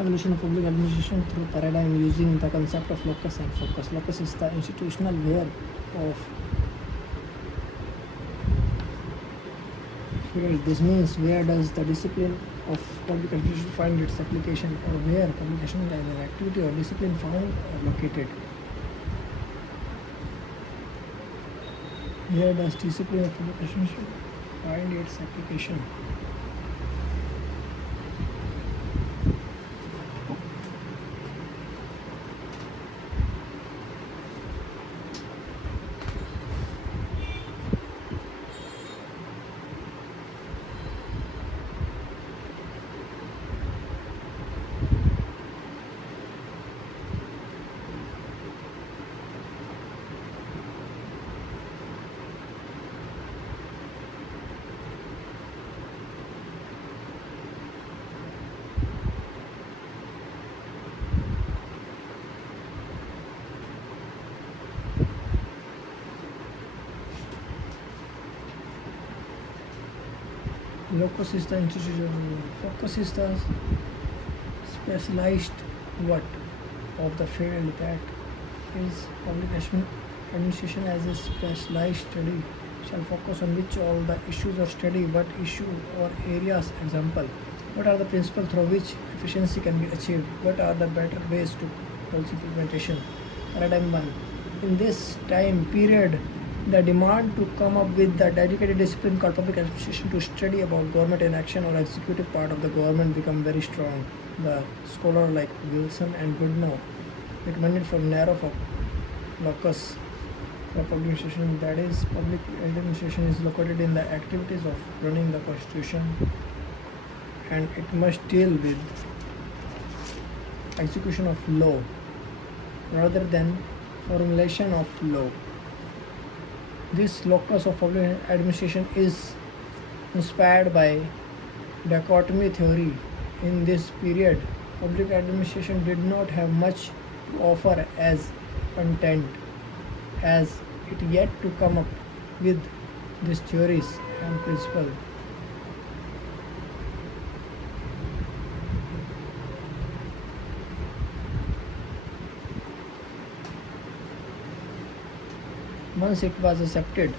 Evolution of public administration through paradigm using the concept of locus and focus. Locus is the institutional where of field. This means where does the discipline of public administration find its application, or where publication as an activity or discipline found or located. Where does discipline of public administration find its application? Locus is the institution, focus is the specialized what of the field that is public administration as a specialized study shall focus on which all the issues of study, what issue or areas, example, what are the principles through which efficiency can be achieved, what are the better ways to policy implementation. Paradigm 1. In this time period, the demand to come up with the dedicated discipline called public administration to study about government in action or executive part of the government become very strong. The scholar like Wilson and Goodenough recommended for narrow locus for public administration, that is, public administration is located in the activities of running the constitution, and it must deal with execution of law rather than formulation of law. This locus of public administration is inspired by dichotomy theory. In this period, public administration did not have much to offer as content, as it yet to come up with these theories and principles. Once it was accepted,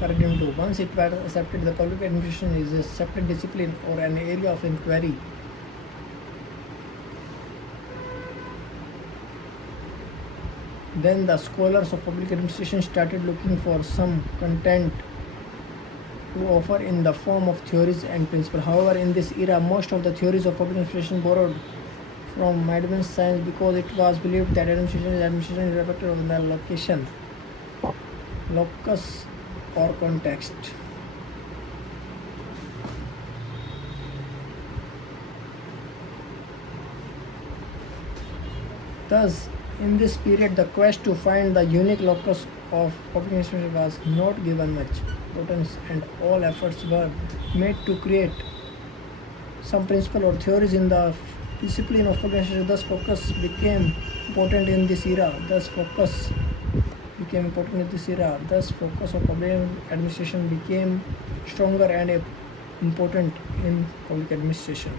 paradigm 2. Once it was accepted, the public administration is a separate discipline or an area of inquiry. Then the scholars of public administration started looking for some content to offer in the form of theories and principles. However, in this era, most of the theories of public administration borrowed from management science because it was believed that administration is reflected on the location, locus, or context. Thus, in this period, the quest to find the unique locus of public administration was not given much importance, and all efforts were made to create some principle or theories in the discipline of public administration. Thus, focus became important in this era. Thus, focus of public administration became stronger and important in public administration.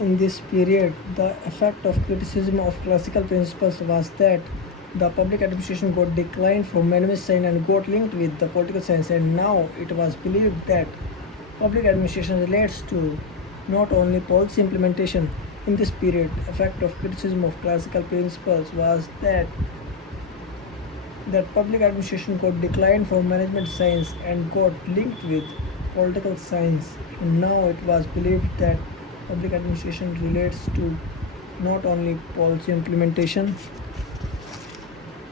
In this period, the effect of criticism of classical principles was that the public administration got declined from management science and got linked with the political science, and now it was believed that Public administration relates to not only policy implementation. In this period, effect of criticism of classical principles was that public administration got declined for management science and got linked with political science, and now it was believed that public administration relates to not only policy implementation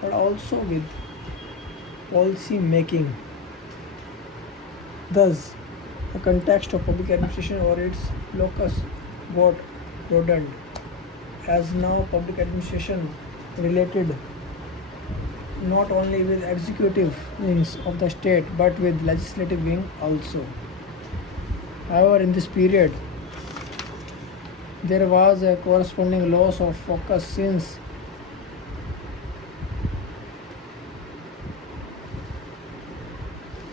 but also with policy making. Thus, the context of public administration or its locus got broadened, as now public administration related not only with executive wings of the state but with legislative wing also. However, in this period, there was a corresponding loss of focus since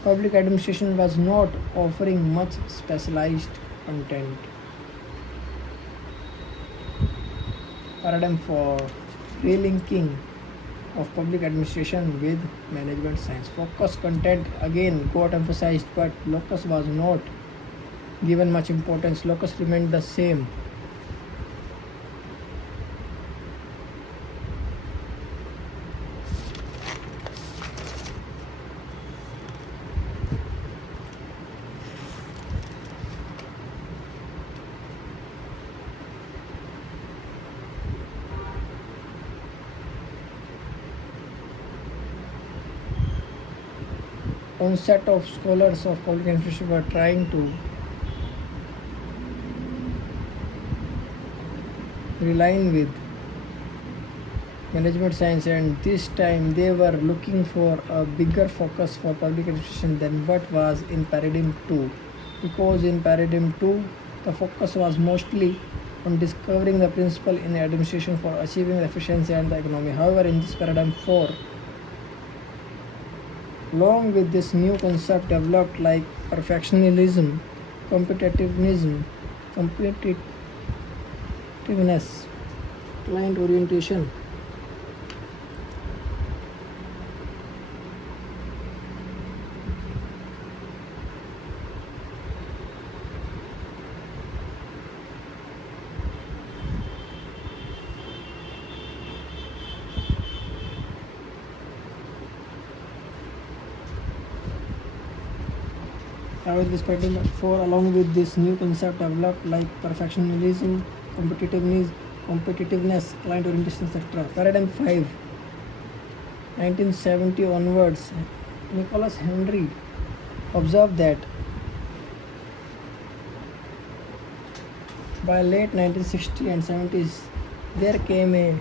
public administration was not offering much specialized content. Paradigm for relinking of public administration with management science. Focus content again got emphasized, but locus was not given much importance. Locus remained the same. One set of scholars of public administration were trying to realign with management science, and this time they were looking for a bigger focus for public administration than what was in paradigm 2, because in paradigm 2 the focus was mostly on discovering the principle in administration for achieving the efficiency and the economy. However, in this paradigm 4, along with this new concept developed like perfectionism, competitiveness, client orientation, with this paradigm 4, along with this new concept developed like perfectionism, competitiveness, client orientation, etc. Paradigm 5, 1970 onwards, Nicholas Henry observed that by late 1960s and 70s there came a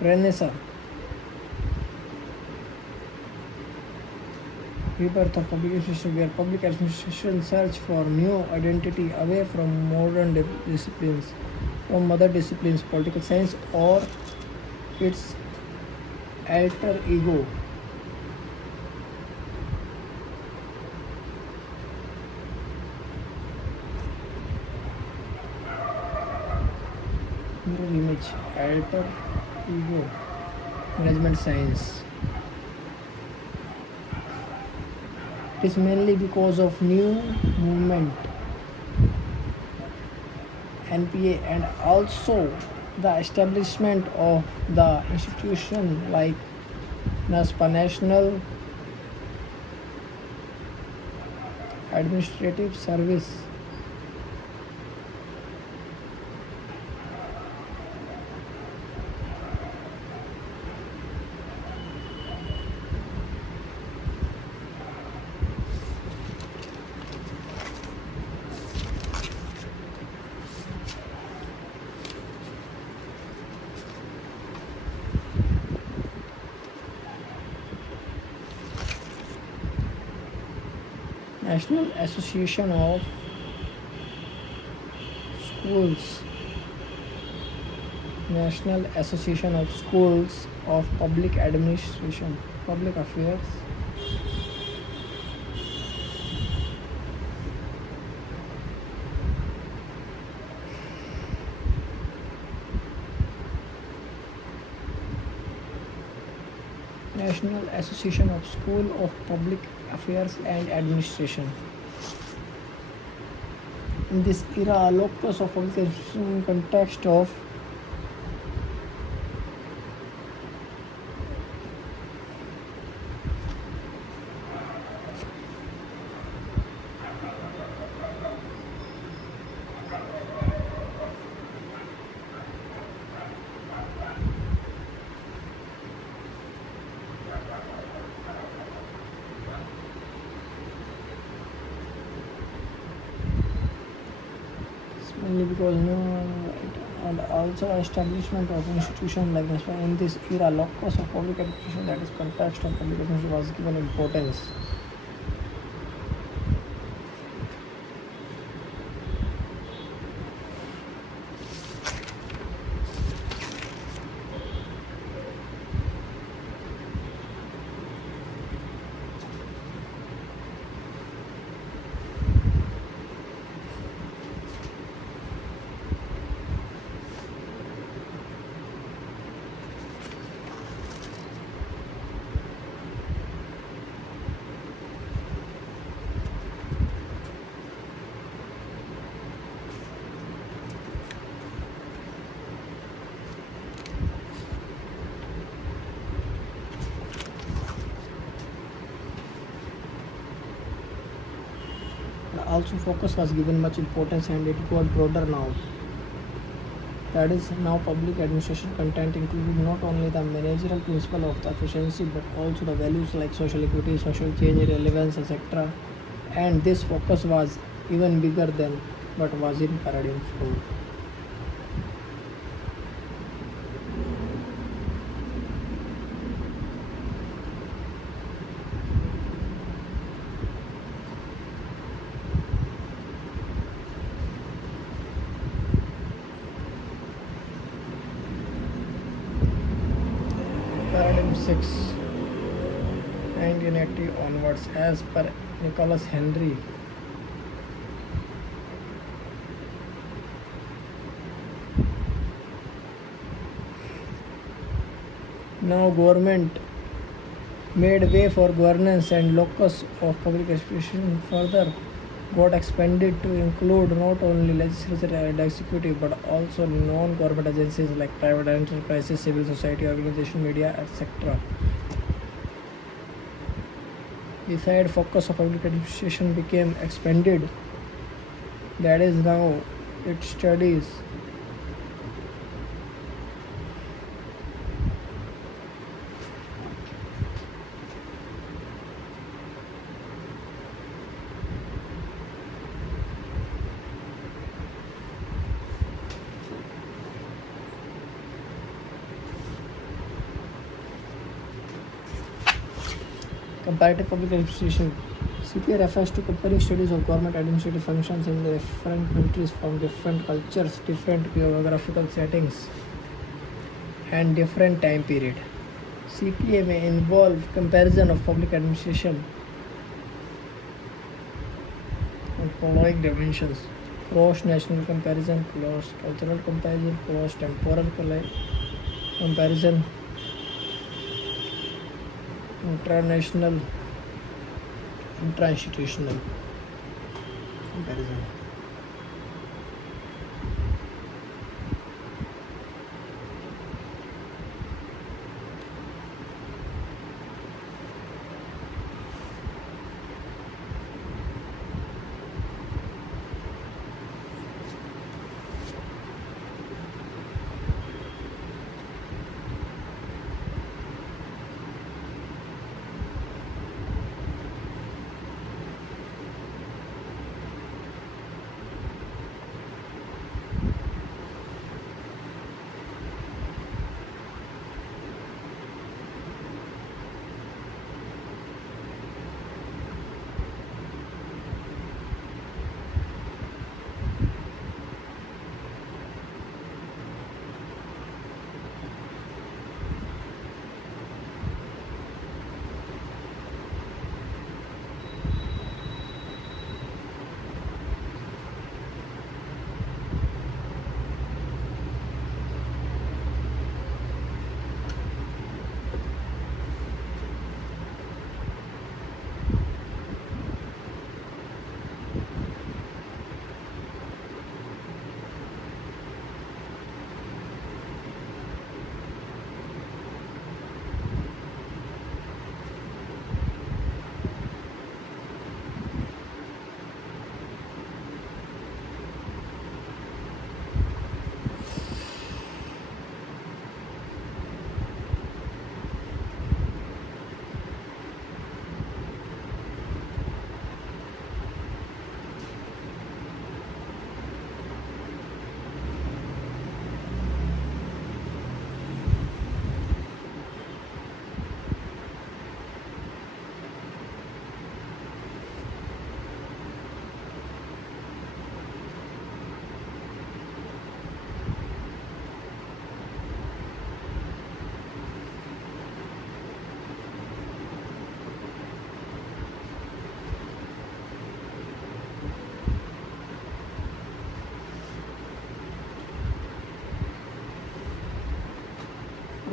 renaissance, rebirth of public administration, where public administration searched for new identity away from modern disciplines, from other disciplines, political science, or its alter ego. Mirror image, alter ego, management science. It is mainly because of new movement, NPA, and also the establishment of the institution like NASPA, National Administrative Service. National Association of Schools, National Association of Schools of Public Administration, Public Affairs. National Association of School of Public Affairs and Administration. In this era, locus of public administration in context of mainly because and also establishment of institutions like this. In this era, locus of public administration, that is context of public administration, was given importance. Also focus was given much importance and it got broader now. That is now public administration content including not only the managerial principle of the efficiency but also the values like social equity, social change, relevance, etc. And this focus was even bigger than what was in paradigm 4. Paradigm 6, 1980 onwards, as per Nicholas Henry. Now government made way for governance and locus of public administration further got expanded to include not only legislature and executive but also non-government agencies like private enterprises, civil society organization, media, etc. Besides, focus of public administration became expanded. That is now it studies comparative public administration. CPA refers to comparing studies of government administrative functions in different countries from different cultures, different geographical settings, and different time period. CPA may involve comparison of public administration on following dimensions: cross-national comparison, cross-cultural comparison, cross-temporal comparison, international, intra-institutional comparison.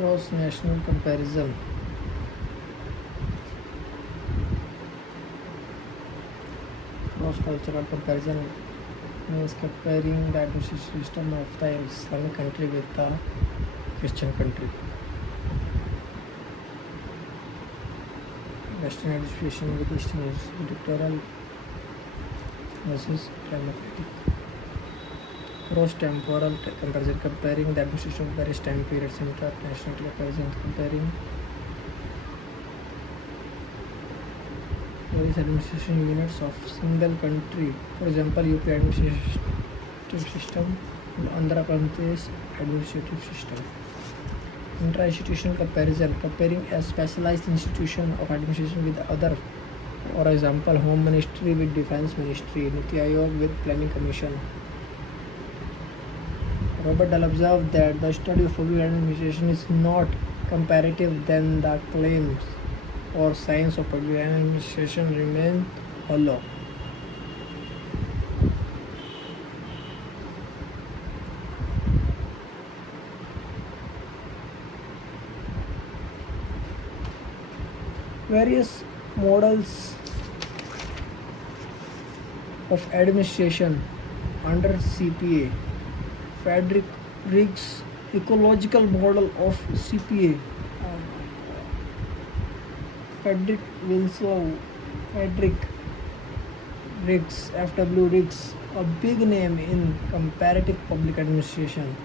Cross-national comparison. Cross-cultural comparison means comparing the administration system of the Islamic country with the Christian country. Western administration with Eastern is dictatorial versus democratic. Cross-temporal comparison comparing the administration of various time periods. International comparison comparing various administration units of single country. For example, UP administrative system and Andhra Pradesh administrative system. Intra-institutional comparison comparing a specialized institution of administration with other. For example, Home Ministry with Defense Ministry, Niti Aayog with Planning Commission. Robert Dahl observed that the study of public administration is not comparative, then the claims or science of public administration remain hollow. Various models of administration under CPA. Frederick Riggs ecological model of CPA. Frederick Riggs, F.W. Riggs, a big name in comparative public administration.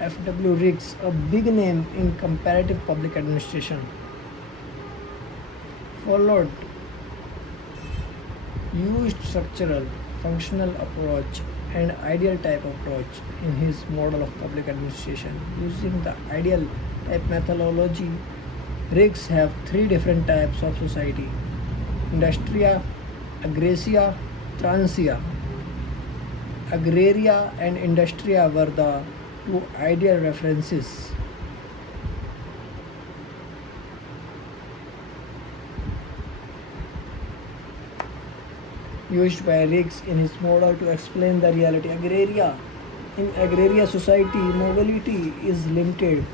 F.W. Riggs, a big name in comparative public administration. Followed used structural, functional approach and ideal type approach in his model of public administration. Using the ideal type methodology, Riggs have three different types of society: Industria, Agraria, Transia. Agraria and Industria were the two ideal references. Used by Riggs in his model to explain the reality. Agraria. In agraria society, mobility is limited.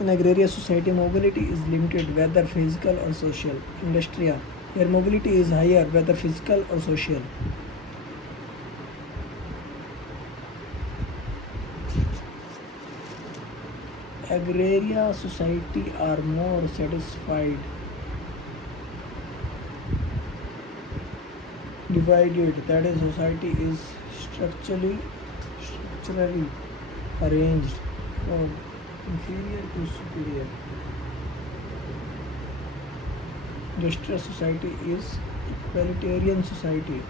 In agraria society, mobility is limited, whether physical or social. Industria, where mobility is higher, whether physical or social. Agraria society are more satisfied, divided, that is, society is structurally arranged from inferior to superior. Industrial society is egalitarian society.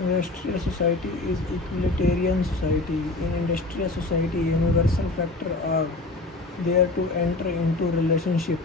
Industrial society is egalitarian society. In industrial society, universal factors are there to enter into relationship